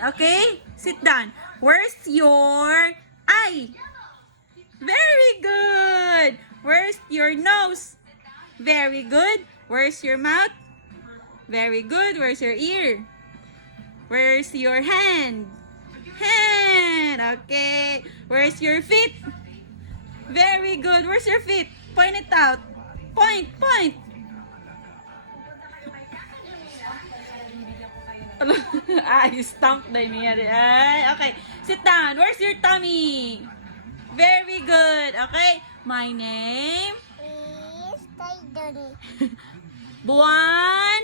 down. Okay? Sit down. Where's your eye? Very good. Where's your nose? Very good. Where's your mouth? Very good. Where's your ear? Where's your hand? Hand. Okay. Where's your feet? Very good. Where's your feet? Point it out. Point. You stumped na niya. Okay. Sit down. Where's your tummy? Very good. Okay. My name is Taydori. Buwan.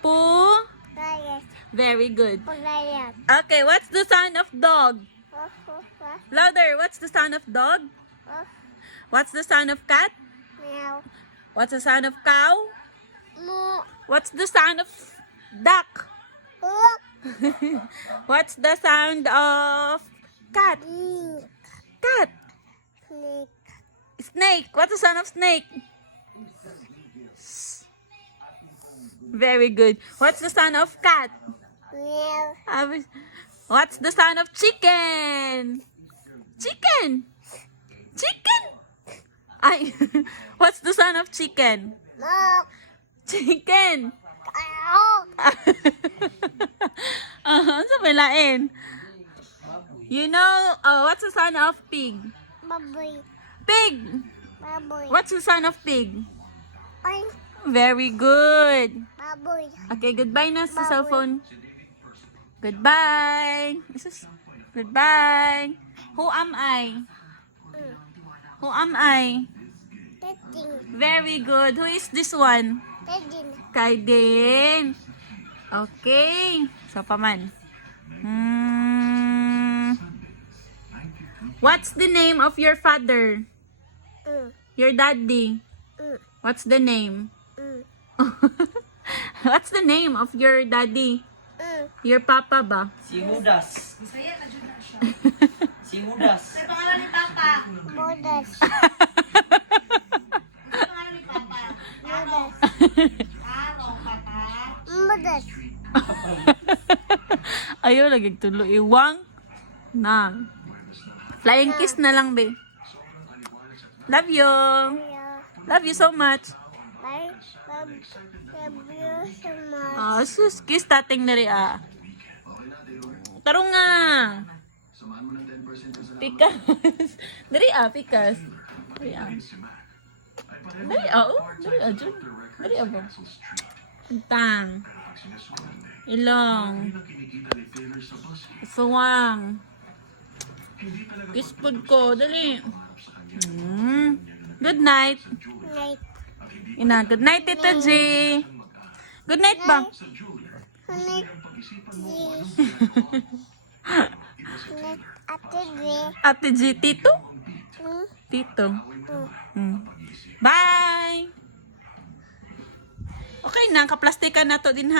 Po. Pagayat. Very good. Pagayat. Okay, what's the sound of dog? Louder. What's the sound of dog? What's the sound of cat? Meow. What's the sound of cow? Moo. What's the sound of duck? Hook. What's the sound of cat? Cat. Snake. Snake. What's the sound of snake? Very good. What's the sound of cat? Meow. What's the sound of chicken? Chicken. Ay, what's the sound of chicken? Mook. Chicken. Ow. Sa belain. You know, what's the sound of pig? Baboy. Pig. Baboy. What's the sound of pig? Oink. Very good. Baboy. Okay, goodbye na sa cellphone. Goodbye. Goodbye. Who am I? Who am I? Tating. Very good. Who is this one? Tatin. Kaiden. Okay. So, paman. What's the name of your father? Your daddy? What's the name? What's the name of your daddy? Your papa ba? Si Judas. Si Judas. Bodas. Bodas. Ayaw, lagi tulo. Iwang na. Flying kiss na lang, be. Love you. Love you so much. Bye. Love you so much. Oh, sus. Kiss tating na rin, Tarong nga. Pikas. Dari, pikas. Dari, Dari, Dari, Jun. Dari, ba? Tang. Ilong. Suwang. Kiss food ko. Dali. Good night. Night. Good night, Tita G. Good night ba? Night. Ate G, Tito? Tito. Bye! Okay na, kaplastikan na to din ha.